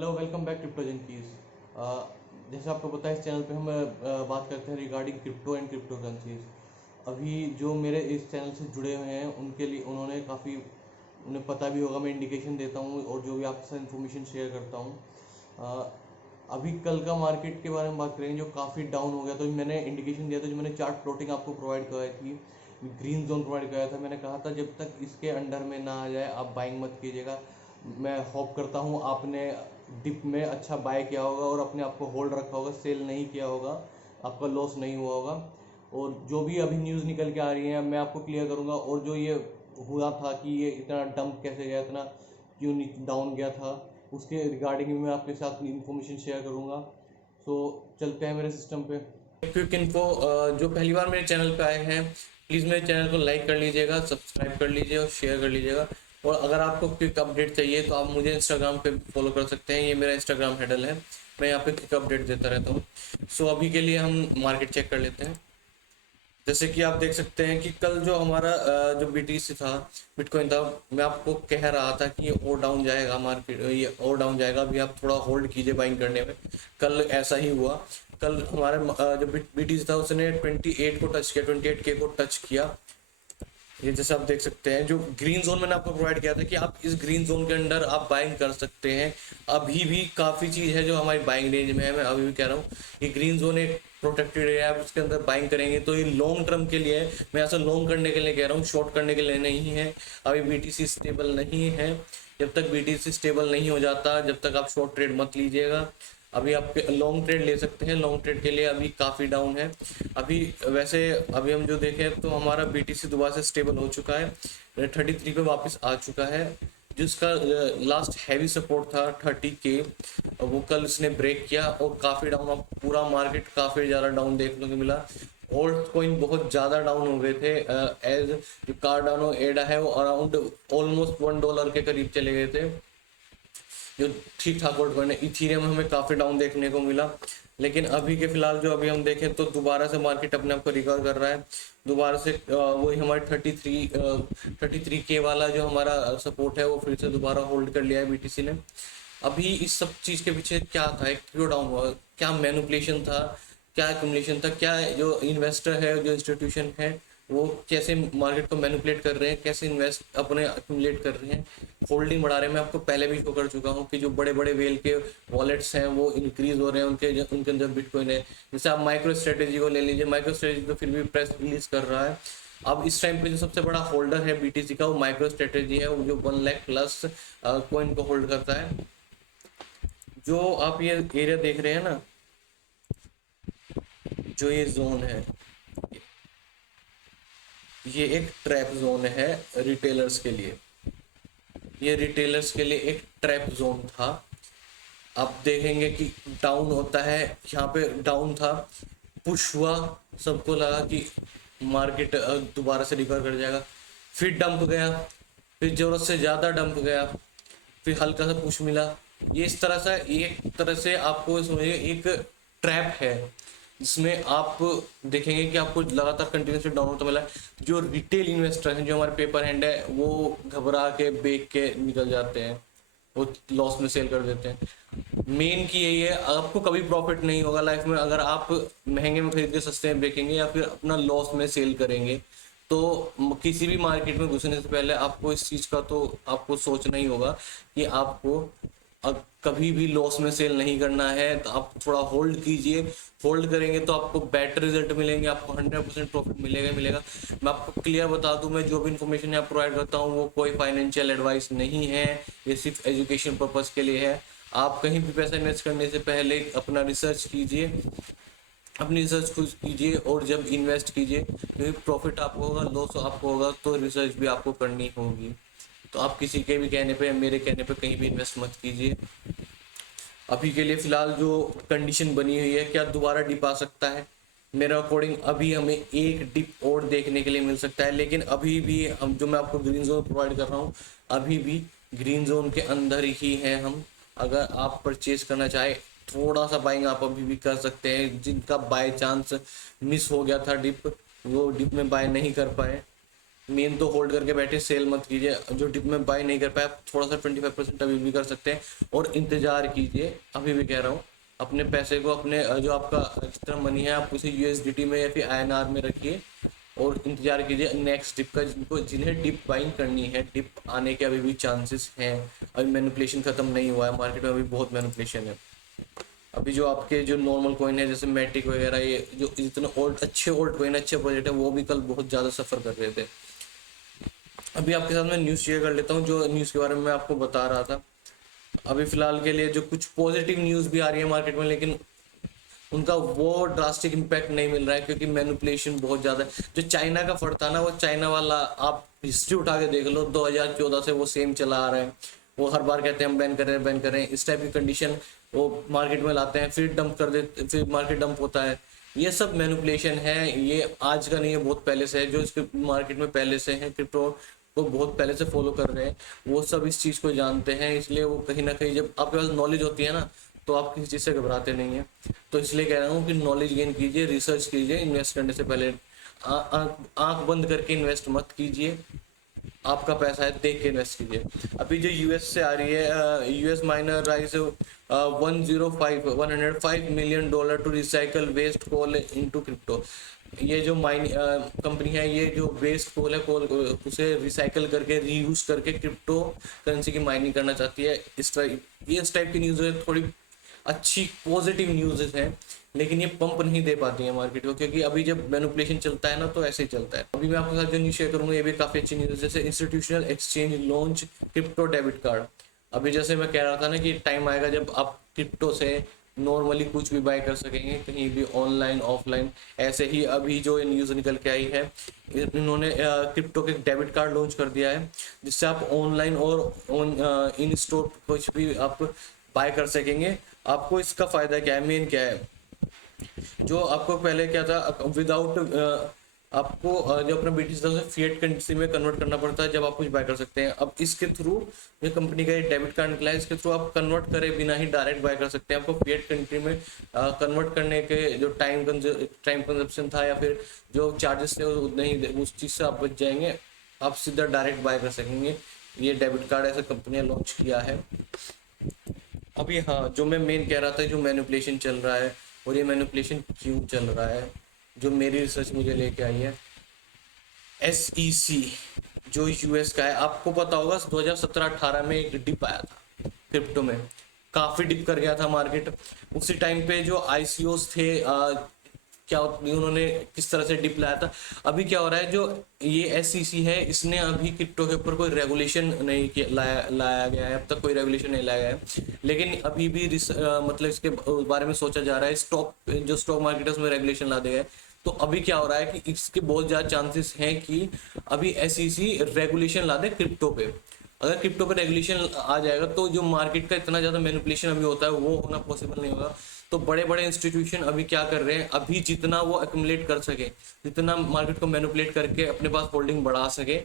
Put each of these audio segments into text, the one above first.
Hello, welcome back crypto junkies. जैसे आपको पता है, इस चैनल पे हम बात करते हैं regarding crypto and crypto currencies. अभी जो मेरे इस चैनल से जुड़े हुए हैं उनके लिए उन्होंने काफ़ी उन्हें पता भी होगा, मैं इंडिकेशन देता हूँ और जो भी आपके साथ इन्फॉर्मेशन शेयर करता हूँ। अभी कल का मार्केट के बारे में बात करेंगे जो काफ़ी डाउन हो गया। तो मैंने इंडिकेशन दिया था, जो मैंने चार्ट प्लॉटिंग आपको प्रोवाइड कराई थी, ग्रीन जोन प्रोवाइड कराया था। मैंने कहा था जब तक इसके अंडर में ना आ जाए आप बाइंग मत कीजिएगा। मैं होप करता हूँ आपने डिप में अच्छा बाय किया होगा और अपने आप को होल्ड रखा होगा, सेल नहीं किया होगा, आपका लॉस नहीं हुआ होगा। और जो भी अभी न्यूज़ निकल के आ रही है मैं आपको क्लियर करूँगा। और जो ये हुआ था कि ये इतना डंप कैसे गया, इतना क्यों डाउन गया था, उसके रिगार्डिंग भी मैं आपके साथ इन्फॉर्मेशन शेयर करूँगा। सो चलते हैं मेरे सिस्टम पे। क्विक इन्फो, जो पहली बार मेरे चैनल पे आए हैं प्लीज़ मेरे चैनल को लाइक कर लीजिएगा, सब्सक्राइब कर लीजिए और शेयर कर लीजिएगा। और अगर आपको क्विक अपडेट चाहिए तो आप मुझे इंस्टाग्राम पे फॉलो कर सकते हैं, ये मेरा इंस्टाग्राम हैंडल है। मैं यहाँ पे क्विक अपडेट देता रहता हूँ। सो अभी के लिए हम मार्केट चेक कर लेते हैं। जैसे कि आप देख सकते हैं कि कल जो हमारा जो बीटीसी था, बिटकॉइन था, मैं आपको कह रहा था कि ये और डाउन जाएगा, मार्केट ये और डाउन जाएगा, अभी आप थोड़ा होल्ड कीजिए बाइंग करने में। कल ऐसा ही हुआ। कल हमारे जो बीटीसी था उसने 28 को टच किया, 28K को टच किया। ये जैसे आप देख सकते हैं, जो ग्रीन जोन मैंने आपको प्रोवाइड किया था कि आप इस ग्रीन जोन के अंदर आप बाइंग कर सकते हैं। अभी भी काफ़ी चीज़ है जो हमारी बाइंग रेंज में है। मैं अभी भी कह रहा हूँ ये ग्रीन जोन एक प्रोटेक्टेड एरिया है, आप उसके अंदर बाइंग करेंगे तो ये लॉन्ग टर्म के लिए है। मैं ऐसा लॉन्ग करने के लिए कह रहा हूँ, शॉर्ट करने के लिए नहीं है। अभी बीटीसी स्टेबल नहीं है। जब तक बीटीसी स्टेबल नहीं हो जाता, जब तक आप शॉर्ट ट्रेड मत लीजिएगा। अभी आप लॉन्ग ट्रेड ले सकते हैं, लॉन्ग ट्रेड के लिए अभी काफ़ी डाउन है। अभी वैसे अभी हम जो देखें तो हमारा बीटीसी दोबारा से स्टेबल हो चुका है, 33 पे वापस आ चुका है। जिसका लास्ट हैवी सपोर्ट था 30K, वो कल इसने ब्रेक किया और काफ़ी डाउन, अब पूरा मार्केट काफ़ी ज़्यादा डाउन देखने को मिला। ओल्ड कॉइन बहुत ज़्यादा डाउन हो गए थे। एज जो कार्डानो एडा है वो अराउंड ऑलमोस्ट $1 के करीब चले गए थे, जो ठीक ठाक होल्ड कॉइन है। इथीरियम हमें काफ़ी डाउन देखने को मिला। लेकिन अभी के फिलहाल जो अभी हम देखें तो दोबारा से मार्केट अपने आप को रिकवर कर रहा है। दोबारा से वही हमारे 33K वाला जो हमारा सपोर्ट है वो फिर से दोबारा होल्ड कर लिया है बीटीसी ने। अभी इस सब चीज़ के पीछे क्या था, क्यों डाउन हुआ, क्या मैनिपुलेशन था, क्या एक्यूमुलेशन था, क्या जो इन्वेस्टर है, जो इंस्टीट्यूशन है, वो कैसे मार्केट को मैनिपुलेट कर रहे हैं, कैसे इन्वेस्ट अपने एक्यूमुलेट कर रहे हैं, होल्डिंग बढ़ा रहे हैं। मैं आपको पहले भी शो कर चुका हूँ कि जो बड़े बड़े वेल के वॉलेट्स हैं वो इंक्रीज हो रहे हैं, उनके अंदर बिटकॉइन है। जैसे आप माइक्रो स्ट्रेटेजी को ले लीजिए, माइक्रो स्ट्रेटेजी तो फिर भी प्रेस रिलीज कर रहा है। अब इस टाइम पे जो सबसे बड़ा होल्डर है बीटीसी का वो माइक्रो स्ट्रेटेजी है, वो जो 1 लाख प्लस कॉइन को होल्ड करता है। जो आप ये एरिया देख रहे हैं ना, जो ये जोन है, ये एक ट्रैप जोन है रिटेलर्स के लिए। ये रिटेलर्स के लिए एक ट्रैप जोन था। आप देखेंगे कि डाउन होता है, यहाँ पे डाउन था, पुश हुआ, सबको लगा कि मार्केट दोबारा से रिकवर कर जाएगा, फिर डंप गया, फिर ज़रूरत से ज़्यादा डंप गया, फिर हल्का सा पुश मिला। ये इस तरह से, एक तरह से आपको समझिए एक ट्रैप है जिसमें आप देखेंगे कि आपको लगातार कंटिन्यूसली डाउन होता मिला। जो रिटेल इन्वेस्टर हैं, जो हमारे पेपर हैंड है, वो घबरा के बेच के निकल जाते हैं, वो लॉस में सेल कर देते हैं। मेन की यही है, आपको कभी प्रॉफिट नहीं होगा लाइफ में अगर आप महंगे में खरीद के सस्ते में बेचेंगे या फिर अपना लॉस में सेल करेंगे। तो किसी भी मार्केट में घुसने से पहले आपको इस चीज़ का तो आपको सोचना ही होगा कि आपको अब कभी भी लॉस में सेल नहीं करना है। तो आप थोड़ा होल्ड कीजिए, होल्ड करेंगे तो आपको बेटर रिजल्ट मिलेंगे, आपको 100% प्रॉफिट मिलेगा मिलेगा। मैं आपको क्लियर बता दूं, मैं जो भी इन्फॉर्मेशन यहाँ प्रोवाइड करता हूँ वो कोई फाइनेंशियल एडवाइस नहीं है, ये सिर्फ एजुकेशन पर्पज़ के लिए है। आप कहीं भी पैसा इन्वेस्ट करने से पहले अपना रिसर्च कीजिए, अपनी रिसर्च खुद कीजिए और जब इन्वेस्ट कीजिए, क्योंकि प्रॉफिट आपको होगा, लॉस आपको होगा, तो रिसर्च भी आपको करनी होगी। तो आप किसी के भी कहने पे, मेरे कहने पे कहीं भी इन्वेस्ट मत कीजिए। अभी के लिए फ़िलहाल जो कंडीशन बनी हुई है, क्या दोबारा डिप आ सकता है? मेरे अकॉर्डिंग अभी हमें एक डिप और देखने के लिए मिल सकता है, लेकिन अभी भी हम, जो मैं आपको ग्रीन जोन प्रोवाइड कर रहा हूँ, अभी भी ग्रीन जोन के अंदर ही हैं हम। अगर आप परचेज करना चाहे, थोड़ा सा बाइंग आप अभी भी कर सकते हैं। जिनका बाय चांस मिस हो गया था डिप, वो डिप में बाय नहीं कर पाए, मेन तो होल्ड करके बैठे, सेल मत कीजिए। जो डिप में बाय नहीं कर पाए थोड़ा सा 25% अभी भी कर सकते हैं और इंतजार कीजिए। अभी भी कह रहा हूँ, अपने पैसे को, अपने जो आपका जितना मनी है आप उसे यूएसडीटी में या फिर आईएनआर में रखिए और इंतजार कीजिए नेक्स्ट डिप का। जिन्हें डिप बाइंग करनी है, डिप आने के अभी भी चांसेस हैं। अभी मैनिपुलेशन खत्म नहीं हुआ है, मार्केट में अभी बहुत मैनिपुलेशन है। अभी जो आपके जो नॉर्मल कॉइन है जैसे मैटिक वगैरह, ये जो इतने अच्छे ओल्ड कॉइन, अच्छे प्रोजेक्ट है, वो भी कल बहुत ज़्यादा सफ़र कर रहे थे। अभी आपके साथ मैं न्यूज़ शेयर कर लेता हूँ, जो न्यूज़ के बारे में मैं आपको बता रहा था। अभी फिलहाल के लिए जो कुछ पॉजिटिव न्यूज़ भी आ रही है मार्केट में, लेकिन उनका वो ड्रास्टिक इम्पैक्ट नहीं मिल रहा है क्योंकि मैनिपुलेशन बहुत ज़्यादा है। जो चाइना का फर्क था ना, वो चाइना वाला आप हिस्ट्री उठा के देख लो, 2014 से वो सेम चला आ रहा है। वो हर बार कहते हैं हम बैन करें, बैन करें, इस टाइप की कंडीशन वो मार्केट में लाते हैं, फिर डंप कर देते, फिर मार्केट डंप होता है। ये सब मैनिपुलेशन है, ये आज का नहीं है, बहुत पहले से है। जो इसके मार्केट में पहले से है, क्रिप्टो को बहुत पहले से फॉलो कर रहे हैं, वो सब इस चीज़ को जानते हैं। इसलिए वो कहीं ना कहीं, जब आपके पास नॉलेज होती है ना, तो आप किसी चीज़ से घबराते नहीं हैं। तो इसलिए कह रहा हूँ कि नॉलेज गेन कीजिए, रिसर्च कीजिए, इन्वेस्ट करने से पहले आंख बंद करके इन्वेस्ट मत कीजिए। आपका पैसा है, देख के इन्वेस्ट कीजिए। अभी जो यूएस से आ रही है, US miner raise 105 million dollar to recycle waste coal into crypto. ये जो कंपनी है, ये जो वेस्ट कोल है, कोल उसे रिसाइकल करके, रीयूज करके क्रिप्टो करेंसी की माइनिंग करना चाहती है। इस टाइप की न्यूज़ है, थोड़ी अच्छी पॉजिटिव न्यूज़ है, लेकिन ये पंप नहीं दे पाती है मार्केट को, क्योंकि अभी जब मैनिपुलेशन चलता है ना, तो ऐसे ही चलता है। अभी मैं आपके साथ जो न्यूज़ शेयर करूंगा, ये भी काफ़ी अच्छी न्यूज़ है। जैसे institutional exchange launch crypto debit card. अभी जैसे मैं कह रहा था ना कि टाइम आएगा जब आप क्रिप्टो से नॉर्मली कुछ भी बाय कर सकेंगे, कहीं भी, ऑनलाइन ऑफलाइन। ऐसे ही अभी जो न्यूज़ निकल के आई है, इन्होंने क्रिप्टो के डेबिट कार्ड लॉन्च कर दिया है, जिससे आप ऑनलाइन और इन स्टोर कुछ भी आप बाय कर सकेंगे। आपको इसका फ़ायदा क्या है, मेन क्या है, जो आपको पहले क्या था, विदाउट आपको जो अपना बीटीसी था उसे फिएट करेंसी में कन्वर्ट करना पड़ता है जब आप कुछ बाय कर सकते हैं। अब इसके थ्रू जो कंपनी का ये डेबिट कार्ड निकला है, इसके थ्रू आप कन्वर्ट करे बिना ही डायरेक्ट बाय कर सकते हैं। आपको फिएट करेंसी में कन्वर्ट करने के जो टाइम कंजप्शन था या फिर जो चार्जेस थे, उतने ही उस चीज़ से आप बच जाएंगे। आप सीधा डायरेक्ट बाय कर सकेंगे। ये डेबिट कार्ड ऐसा कंपनी ने लॉन्च किया है अभी। हाँ, जो मैं मेन कह रहा था, जो मैनिपुलेशन चल रहा है, और ये मैनिपुलेशन क्यों चल रहा है, जो मेरी रिसर्च मुझे लेके आई है, SEC जो यूएस का है, आपको पता होगा 2017-18 में एक डिप आया था क्रिप्टो में, काफ़ी डिप कर गया था मार्केट। उसी टाइम पे जो ICOs थे, क्या उन्होंने किस तरह से डिप लाया था। अभी क्या हो रहा है, जो ये SEC है, इसने अभी क्रिप्टो के ऊपर कोई रेगुलेशन नहीं लाया गया है, अब तक कोई रेगुलेशन नहीं लाया गया है। लेकिन अभी भी मतलब इसके बारे में सोचा जा रहा है, जो स्टॉक मार्केट है उसमें रेगुलेशन ला देगा। तो अभी क्या हो रहा है कि इसके बहुत ज़्यादा चांसेस हैं कि अभी SEC रेगुलेशन ला दे क्रिप्टो पे। अगर क्रिप्टो पे रेगुलेशन आ जाएगा तो जो मार्केट का इतना ज़्यादा मैनिपुलेशन अभी होता है वो होना पॉसिबल नहीं होगा। तो बड़े बड़े इंस्टीट्यूशन अभी क्या कर रहे हैं, अभी जितना वो एक्युमुलेट कर सके, जितना मार्केट को मैनिपुलेट करके अपने पास होल्डिंग बढ़ा सके,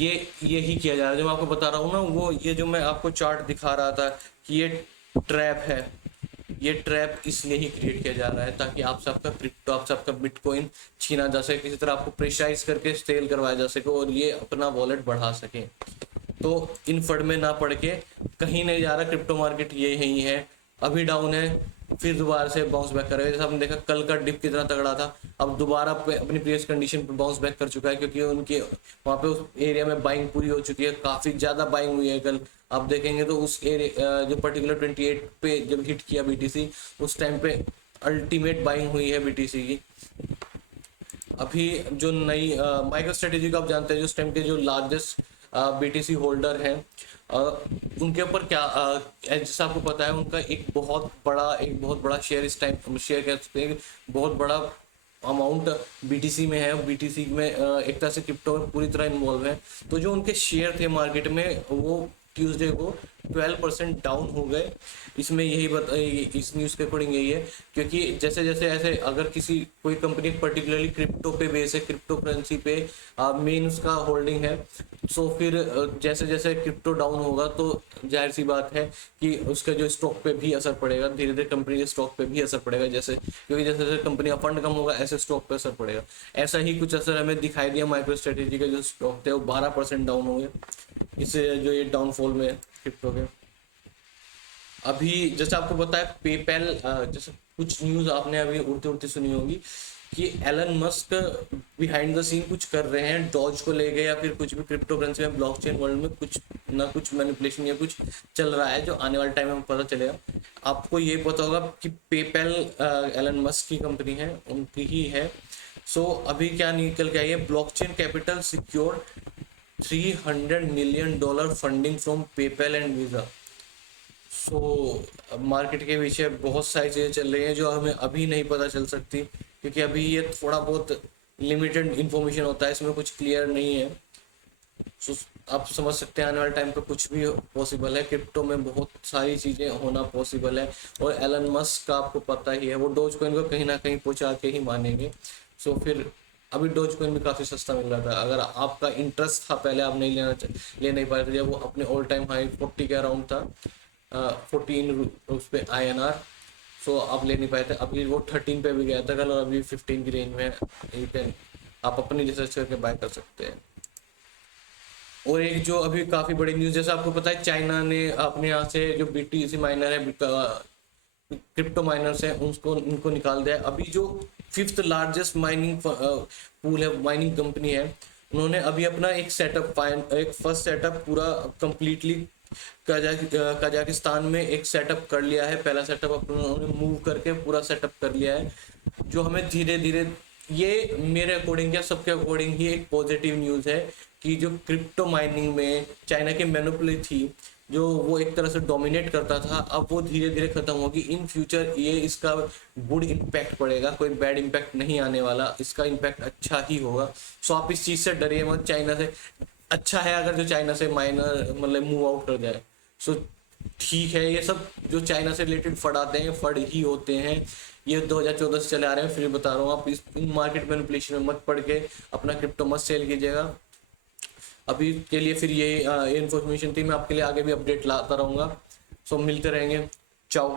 यही किया जा रहा है। जो मैं आपको बता रहा हूँ ना, वो ये जो मैं आपको चार्ट दिखा रहा था कि ये ट्रैप है, ये ट्रैप इसलिए ही क्रिएट किया जा रहा है ताकि आपसे आपका क्रिप्टो, आपसे आपका बिटकॉइन छीना जा सके, किसी तरह आपको प्रेशराइज करके सेल करवाया जा सके और ये अपना वॉलेट बढ़ा सके। तो इन फंड में ना पड़ के कहीं नहीं जा रहा क्रिप्टो मार्केट, ये यही है। अभी डाउन है, फिर दोबारा से बाउंस बैक करेगा। जैसे हमने देखा कल का डिप कितना तगड़ा था, अब दोबारा अपनी प्रीवियस कंडीशन पे बाउंस बैक कर चुका है, क्योंकि उनके वहाँ पे उस एरिया में बाइंग पूरी हो चुकी है, काफ़ी ज़्यादा बाइंग हुई है कल। आप देखेंगे तो उस एरिया जो पर्टिकुलर 28 पे जब हिट किया BTC, उस टाइम पे अल्टीमेट बाइंग हुई है BTC की। अभी जो नई माइक्रो स्ट्रेटेजी को आप जानते हैं, जो इस टाइम के जो लार्जेस्ट BTC होल्डर हैं, उनके ऊपर क्या जैसा आपको पता है, उनका एक बहुत बड़ा शेयर इस टाइम, शेयर कह सकते हैं, बहुत बड़ा अमाउंट BTC में है। BTC में एक तरह से क्रिप्टो में पूरी तरह इन्वॉल्व है। तो जो उनके शेयर थे मार्केट में, वो ट्यूसडे को 12% डाउन हो गए। इसमें इस न्यूज़ के अकॉर्डिंग यही है, क्योंकि जैसे जैसे ऐसे अगर कोई कंपनी पर्टिकुलरली क्रिप्टो पे बेस है, क्रिप्टो करेंसी पे मेन उसका होल्डिंग है, सो फिर जैसे जैसे क्रिप्टो डाउन होगा तो जाहिर सी बात है कि उसका जो स्टॉक पे भी असर पड़ेगा, धीरे धीरे कंपनी के स्टॉक पे भी असर पड़ेगा, क्योंकि जैसे जैसे कंपनी का फंड कम होगा ऐसे स्टॉक पे असर पड़ेगा। ऐसा ही कुछ असर हमें दिखाई दिया, माइक्रो स्ट्रेटेजी के जो स्टॉक थे वो 12% डाउन हो गए, इससे जो ये डाउनफॉल में क्रिप्टो के। अभी जैसे आपको पता है पेपैल, जैसे कुछ न्यूज़ आपने अभी उड़ते उड़ते सुनी होगी कि Elon Musk behind the scene कुछ कर रहे हैं डॉज को लेके, या फिर कुछ भी क्रिप्टो करेंसी में ब्लॉकचेन वर्ल्ड में कुछ ना कुछ मैनिपुलेशन या कुछ चल रहा है, जो आने वाले टाइम में पता चलेगा। आपको ये पता होगा कि पेपैल एलन मस्क की कंपनी है, उनकी ही है। सो अभी क्या निकल के आई है, blockchain capital secure $300 million funding from PayPal and visa. So market के पीछे बहुत सारी चीज़ें चल रही हैं जो हमें अभी नहीं पता चल सकती, क्योंकि अभी ये थोड़ा बहुत लिमिटेड इन्फॉर्मेशन होता है, इसमें कुछ क्लियर नहीं है। सो आप समझ सकते हैं आने वाले टाइम पे कुछ भी पॉसिबल है, क्रिप्टो में बहुत सारी चीज़ें होना पॉसिबल है। और एलन मस्क का आपको पता ही है, वो डोज कॉइन को कहीं ना कहीं पहुंचा के ही मानेंगे। सो फिर अभी डोज कॉइन भी काफ़ी सस्ता मिल रहा था, अगर आपका इंटरेस्ट था पहले आप ले नहीं पाए थे, जब वो अपने ऑल टाइम हाई 40 के अराउंड था, 14 उस पे INR। सो आप ले नहीं पाए थे, अभी वो 13 पे भी गया था कल, और अभी 15 की रेंज में आप अपनी रिसर्च करके बाय कर सकते हैं। और एक जो अभी काफ़ी बड़ी न्यूज़, जैसे आपको पता है चाइना ने अपने यहाँ से जो BTC माइनर है, क्रिप्टो माइनर्स हैं, उनको निकाल दिया। अभी जो 5th लार्जेस्ट माइनिंग पूल है, माइनिंग कंपनी है, उन्होंने अभी अपना एक फर्स्ट सेटअप पूरा कंप्लीटली कजाकिस्तान में एक सेटअप कर लिया है। पहला सेटअप उन्होंने मूव करके पूरा सेटअप कर लिया है, जो हमें धीरे धीरे, ये मेरे अकॉर्डिंग या सबके अकॉर्डिंग ही एक पॉजिटिव न्यूज़ है कि जो क्रिप्टो माइनिंग में चाइना की मोनोपोली थी, जो वो एक तरह से डोमिनेट करता था, अब वो धीरे धीरे खत्म होगी। इन फ्यूचर ये इसका गुड इम्पैक्ट पड़ेगा, कोई बैड इम्पैक्ट नहीं आने वाला, इसका इम्पैक्ट अच्छा ही होगा। सो आप इस चीज़ से डरिए मत, चाइना से अच्छा है अगर जो चाइना से माइनर मतलब मूव आउट कर जाए। सो ठीक है, ये सब जो चाइना से रिलेटेड फंड आते हैं फंड ही होते हैं, ये 2014 से चले आ रहे हैं। फिर बता रहा हूँ, आप इस मार्केट मैनिपुलेशन में मत पड़ के अपना क्रिप्टो मत सेल कीजिएगा। अभी के लिए फिर ये इन्फॉर्मेशन थी, मैं आपके लिए आगे भी अपडेट लाता रहूँगा। सो मिलते रहेंगे, चाओ।